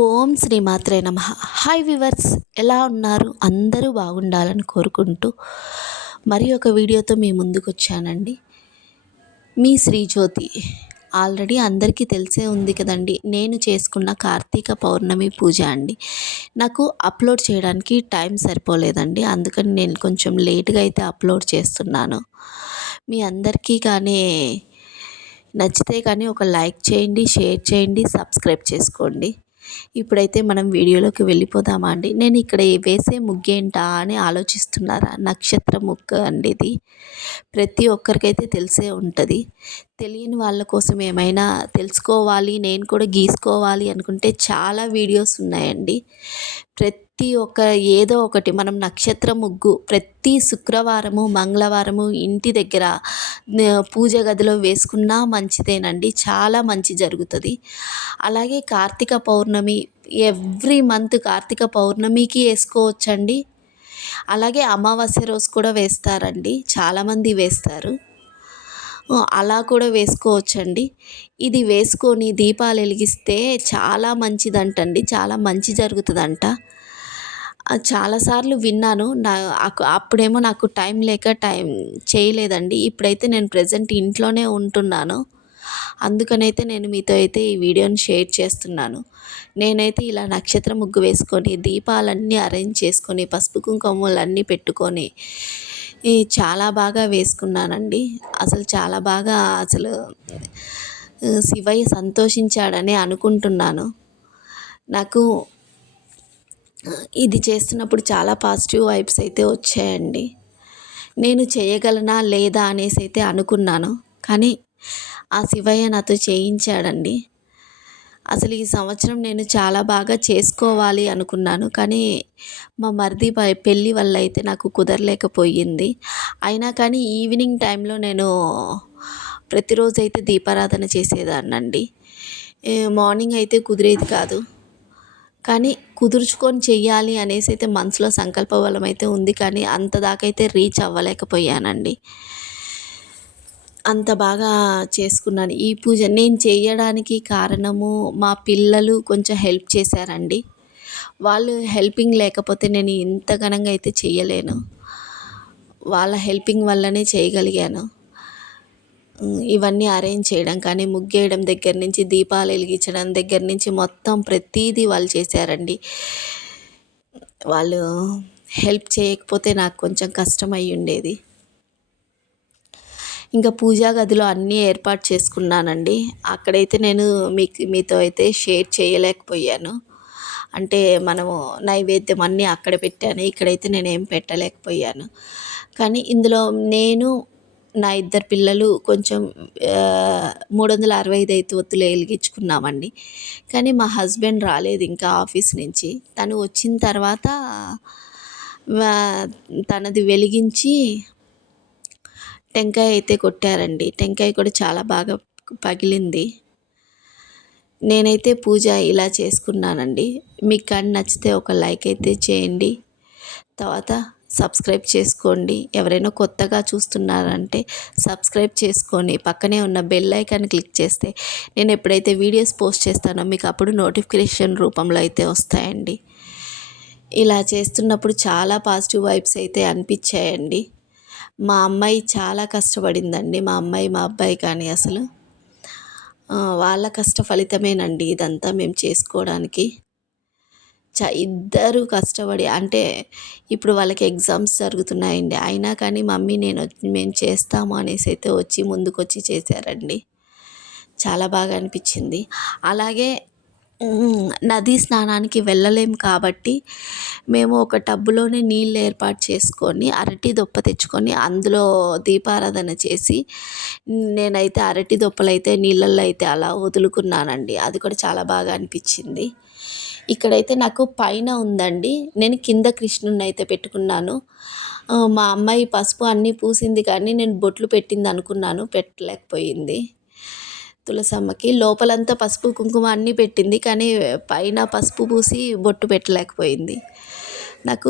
ఓం శ్రీమాత్రే నమః. Hi viewers, ఎలా ఉన్నారు? అందరూ బాగుండాలని కోరుకుంటూ మరి ఒక వీడియోతో మీ ముందుకొచ్చానండి. మీ శ్రీజ్యోతి. ఆల్రెడీ అందరికీ తెలిసే ఉంది కదండి, నేను చేసుకున్న కార్తీక పౌర్ణమి పూజ అండి. నాకు అప్లోడ్ చేయడానికి టైం సరిపోలేదండి, అందుకని నేను కొంచెం లేట్గా అయితే అప్లోడ్ చేస్తున్నాను. మీ అందరికీ కానీ నచ్చితే కానీ ఒక లైక్ చేయండి, షేర్ చేయండి, సబ్స్క్రైబ్ చేసుకోండి. ఇప్పుడైతే మనం వీడియోలోకి వెళ్ళిపోదామా అండి. నేను ఇక్కడ వేసే ముగ్గేంటా అని ఆలోచిస్తున్నారా? నక్షత్ర ముగ్గు అండి ఇది. ప్రతి ఒక్కరికైతే తెలిసే ఉంటుంది. తెలియని వాళ్ళ కోసం ఏమైనా తెలుసుకోవాలి, నేను కూడా గీసుకోవాలి అనుకుంటే చాలా వీడియోస్ ఉన్నాయండి. ప్రతి ఒక్క ఏదో ఒకటి మనం నక్షత్ర ముగ్గు ప్రతి శుక్రవారము, మంగళవారము ఇంటి దగ్గర పూజ గదిలో వేసుకున్నా మంచిదేనండి, చాలా మంచి జరుగుతుంది. అలాగే కార్తీక పౌర్ణమి ఎవ్రీ మంత్ కార్తీక పౌర్ణమికి వేసుకోవచ్చండి. అలాగే అమావాస్య రోజు కూడా వేస్తారండి, చాలామంది వేస్తారు. అలా కూడా వేసుకోవచ్చండి. ఇది వేసుకొని దీపాలు వెలిగిస్తే చాలా మంచిదంటండి, చాలా మంచి జరుగుతుందంట. చాలాసార్లు విన్నాను. అప్పుడేమో నాకు టైం లేక చేయలేదండి. ఇప్పుడైతే నేను ప్రజెంట్ ఇంట్లోనే ఉంటున్నాను, అందుకనైతే నేను మీతో అయితే ఈ వీడియోని షేర్ చేస్తున్నాను. నేనైతే ఇలా నక్షత్ర ముగ్గు వేసుకొని దీపాలన్నీ అరేంజ్ చేసుకొని పసుపు కుంకుమలన్నీ పెట్టుకొని చాలా బాగా వేసుకున్నానండి. అసలు చాలా బాగా శివయ్య సంతోషించాడని అనుకుంటున్నాను. నాకు ఇది చేస్తున్నప్పుడు చాలా పాజిటివ్ వైబ్స్ అయితే వచ్చాయండి. నేను చేయగలనా లేదా అనేసి అయితే అనుకున్నాను, కానీ ఆ శివయ్య నాతో చేయించాడండి. అసలు ఈ సంవత్సరం నేను చాలా బాగా చేసుకోవాలి అనుకున్నాను, కానీ మా మరిది పెళ్ళి వల్ల అయితే నాకు కుదరలేకపోయింది. అయినా కానీ ఈవినింగ్ టైంలో నేను ప్రతిరోజు అయితే దీపారాధన చేసేదాన్నండి. మార్నింగ్ అయితే కుదిరేది కాదు, కానీ కుదుర్చుకొని చెయ్యాలి అనేసి అయితే మనసులో సంకల్ప బలం అయితే ఉంది, కానీ అంత దాకా అయితే రీచ్ అవ్వలేకపోయానండి. అంత బాగా చేసుకున్నాను ఈ పూజ. నేను చేయడానికి కారణము మా పిల్లలు కొంచెం హెల్ప్ చేశారండి. వాళ్ళు హెల్పింగ్ లేకపోతే నేను ఇంత ఘనంగా అయితే చేయలేను. వాళ్ళ హెల్పింగ్ వల్లనే చేయగలిగాను. ఇవన్నీ అరేంజ్ చేయడం కానీ, ముగ్గేయడం దగ్గర నుంచి, దీపాలు వెలిగించడం దగ్గర నుంచి మొత్తం ప్రతీదీ వాళ్ళు చేశారండి. వాళ్ళు హెల్ప్ చేయకపోతే నాకు కొంచెం కష్టమై ఉండేది. ఇంకా పూజా గదిలో అన్నీ ఏర్పాటు చేసుకున్నానండి. అక్కడైతే నేను మీతో అయితే షేర్ చేయలేకపోయాను. అంటే మనము నైవేద్యం అన్నీ అక్కడ పెట్టాను, ఇక్కడైతే నేనేం పెట్టలేకపోయాను. కానీ ఇందులో నేను, నా ఇద్దరు పిల్లలు కొంచెం 365 ఒత్తులు వెలిగించుకున్నామండి. కానీ మా హస్బెండ్ రాలేదు ఇంకా ఆఫీస్ నుంచి. తను వచ్చిన తర్వాత తనది వెలిగించి టెంకాయ అయితే కొట్టారండి. టెంకాయ కూడా చాలా బాగా పగిలింది. నేనైతే పూజ ఇలా చేసుకున్నానండి. మీకు కానీ నచ్చితే ఒక లైక్ అయితే చేయండి, తర్వాత సబ్స్క్రైబ్ చేసుకోండి. ఎవరైనా కొత్తగా చూస్తున్నారంటే సబ్స్క్రైబ్ చేసుకొని పక్కనే ఉన్న బెల్ ఐకాన్ క్లిక్ చేస్తే నేను ఎప్పుడైతే వీడియోస్ పోస్ట్ చేస్తానో మీకు అప్పుడు నోటిఫికేషన్ రూపంలో అయితే వస్తాయండి. ఇలా చేస్తున్నప్పుడు చాలా పాజిటివ్ వైబ్స్ అయితే అనిపించాయండి. మా అమ్మాయి చాలా కష్టపడిందండి, మా అమ్మాయి మా అబ్బాయి కానీ అసలు వాళ్ళ కష్ట ఫలితమేనండి ఇదంతా మేము చేసుకోవడానికి. ఇద్దరు కష్టపడి, అంటే ఇప్పుడు వాళ్ళకి ఎగ్జామ్స్ జరుగుతున్నాయండి, అయినా కానీ మమ్మీ మేము చేస్తాము అనేసి అయితే ముందుకొచ్చి చేశారండి. చాలా బాగా అనిపించింది. అలాగే నదీ స్నానానికి వెళ్ళలేం కాబట్టి మేము ఒక టబ్బులోనే నీళ్ళు ఏర్పాటు చేసుకొని అరటి దొప్ప తెచ్చుకొని అందులో దీపారాధన చేసి, నేనైతే అరటి దొప్పలు అయితే నీళ్ళల్లో అయితే అలా వదులుకున్నానండి. అది కూడా చాలా బాగా అనిపించింది. ఇక్కడైతే నాకు పైన ఉందండి, నేను కింద కృష్ణుని అయితే పెట్టుకున్నాను. మా అమ్మాయి పసుపు అన్నీ పూసింది, కానీ నేను బొట్లు పెట్టింది అనుకున్నాను, పెట్టలేకపోయింది. తులసమ్మకి లోపలంతా పసుపు కుంకుమ అన్నీ పెట్టింది, కానీ పైన పసుపు పూసి బొట్టు పెట్టలేకపోయింది. నాకు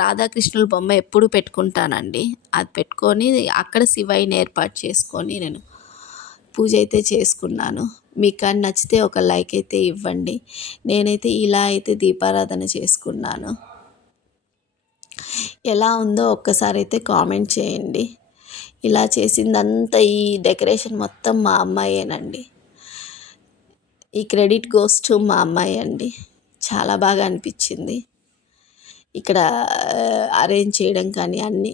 రాధాకృష్ణుల బొమ్మ ఎప్పుడు పెట్టుకుంటానండి. అది పెట్టుకొని అక్కడ శివయ్యని ఏర్పాటు చేసుకొని నేను పూజ అయితే చేసుకున్నాను. మీకు కానీ నచ్చితే ఒక లైక్ అయితే ఇవ్వండి. నేనైతే ఇలా అయితే దీపారాధన చేసుకున్నాను. ఎలా ఉందో ఒక్కసారి అయితే కామెంట్ చేయండి. ఇలా చేసిందంతా ఈ డెకరేషన్ మొత్తం మా అమ్మాయేనండి. ఈ క్రెడిట్ గోస్ టు మా అమ్మాయి అండి. చాలా బాగా అనిపించింది ఇక్కడ అరేంజ్ చేయడం కానీ అన్నీ.